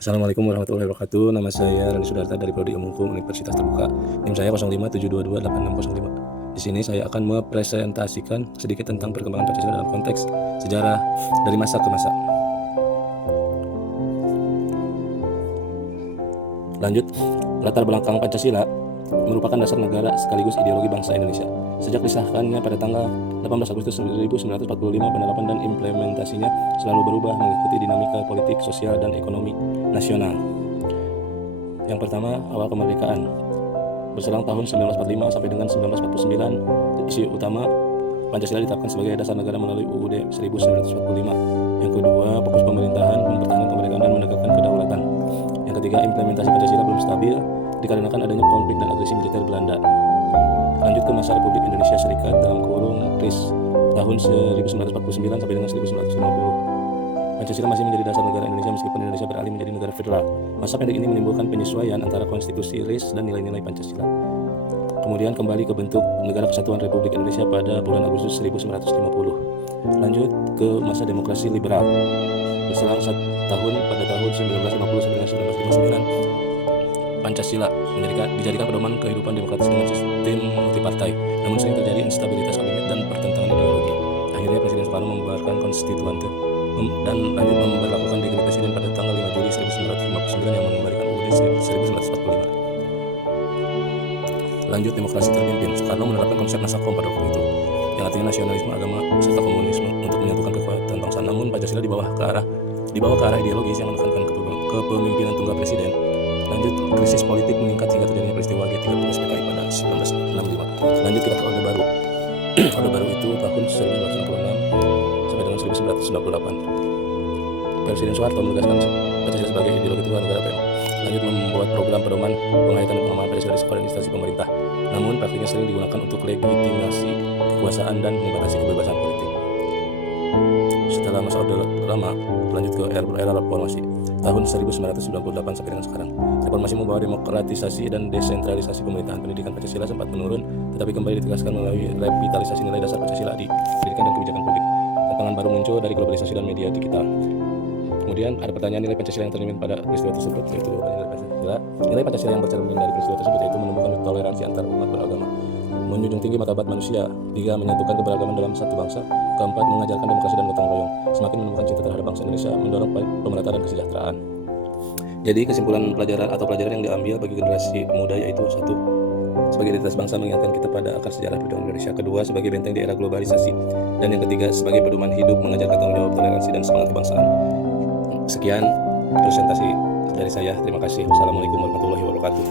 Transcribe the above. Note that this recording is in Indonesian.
Assalamualaikum warahmatullahi wabarakatuh. Nama saya Rani Sudarta dari Prodi Ilmu Hukum Universitas Terbuka. NIM saya 0572228605. Di sini saya akan mempresentasikan sedikit tentang perkembangan Pancasila dalam konteks sejarah dari masa ke masa. Lanjut, latar belakang Pancasila merupakan dasar negara sekaligus ideologi bangsa Indonesia. Sejak disahkannya pada tanggal 18 Agustus 1945, penerapan dan implementasinya selalu berubah mengikuti dinamika politik, sosial, dan ekonomi nasional. Yang pertama, awal kemerdekaan. Berselang tahun 1945 sampai dengan 1949, isi utama Pancasila ditetapkan sebagai dasar negara melalui UUD 1945. Yang kedua, fokus pemerintahan mempertahankan kemerdekaan dan menegakkan kedaulatan. Yang ketiga, implementasi Pancasila belum stabil dikarenakan adanya konflik dan agresi militer Belanda. Lanjut ke masa Republik Indonesia Serikat dalam kurung RIS tahun 1949 sampai dengan 1950. Pancasila masih menjadi dasar negara Indonesia meskipun Indonesia beralih menjadi negara federal. Masa pendek ini menimbulkan penyesuaian antara konstitusi RIS dan nilai-nilai Pancasila. Kemudian kembali ke bentuk Negara Kesatuan Republik Indonesia pada bulan Agustus 1950. Lanjut ke masa demokrasi liberal. Berselang tahun pada tahun 1950 sampai dengan 1959. Pancasila dijadikan pedoman kehidupan demokratis dengan sistem multipartai. Namun sering terjadi instabilitas kabinet dan pertentangan ideologi. Akhirnya Presiden Soekarno membubarkan konstituante dan lanjut memberlakukan dekret presiden pada tanggal 5 Juli 1959 yang mengembalikan UUD 1945. Lanjut demokrasi terpimpin. Soekarno menerapkan konsep Nasakom pada waktu itu, yang artinya nasionalisme, agama, serta komunisme untuk menyatukan kekuatan bangsa. Namun Pancasila dibawa ke arah ideologis yang menekankan kepemimpinan tunggal presiden. Lanjut, krisis politik meningkat hingga terjadinya peristiwa G30 SPKI pada 1965. Lanjut kita ke Orde Baru. Orde Baru itu tahun 1966 sampai dengan 1998. Presiden Soeharto menegaskan Pancasila sebagai ideologi tunggal negara PM. Lanjut membuat program pedoman penghayatan dan pengembangan Pancasila di sekolah dan instansi pemerintah. Namun praktiknya sering digunakan untuk legitimasi kekuasaan dan membatasi kebebasan politik. Setelah masa Orde Lama, lanjut ke era reformasi tahun 1998 sampai dengan sekarang. Reformasi membawa demokratisasi dan desentralisasi pemerintahan. Pendidikan Pancasila sempat menurun, tetapi kembali ditegaskan melalui revitalisasi nilai dasar Pancasila di pendidikan dan kebijakan publik. Tantangan baru muncul dari globalisasi dan media digital. Kemudian ada pertanyaan nilai Pancasila yang tercermin pada peristiwa tersebut, yaitu nilai Pancasila. Nilai Pancasila yang tercermin dari peristiwa tersebut yaitu menumbuhkan toleransi antar umat beragama, menjunjung tinggi martabat manusia, 3. Menyatukan keberagaman dalam satu bangsa, 4. Mengajarkan demokrasi dan gotong royong, semakin menumbuhkan cinta terhadap bangsa Indonesia, mendorong pemerataan dan kesejahteraan. Jadi kesimpulan pelajaran yang diambil bagi generasi muda yaitu 1. Sebagai identitas bangsa mengingatkan kita pada akar sejarah perjuangan Indonesia. 2. Sebagai benteng di era globalisasi. Dan yang ketiga sebagai pedoman hidup mengajarkan tanggung jawab, toleransi, dan semangat kebangsaan. Sekian presentasi dari saya. Terima kasih. Wassalamualaikum warahmatullahi wabarakatuh.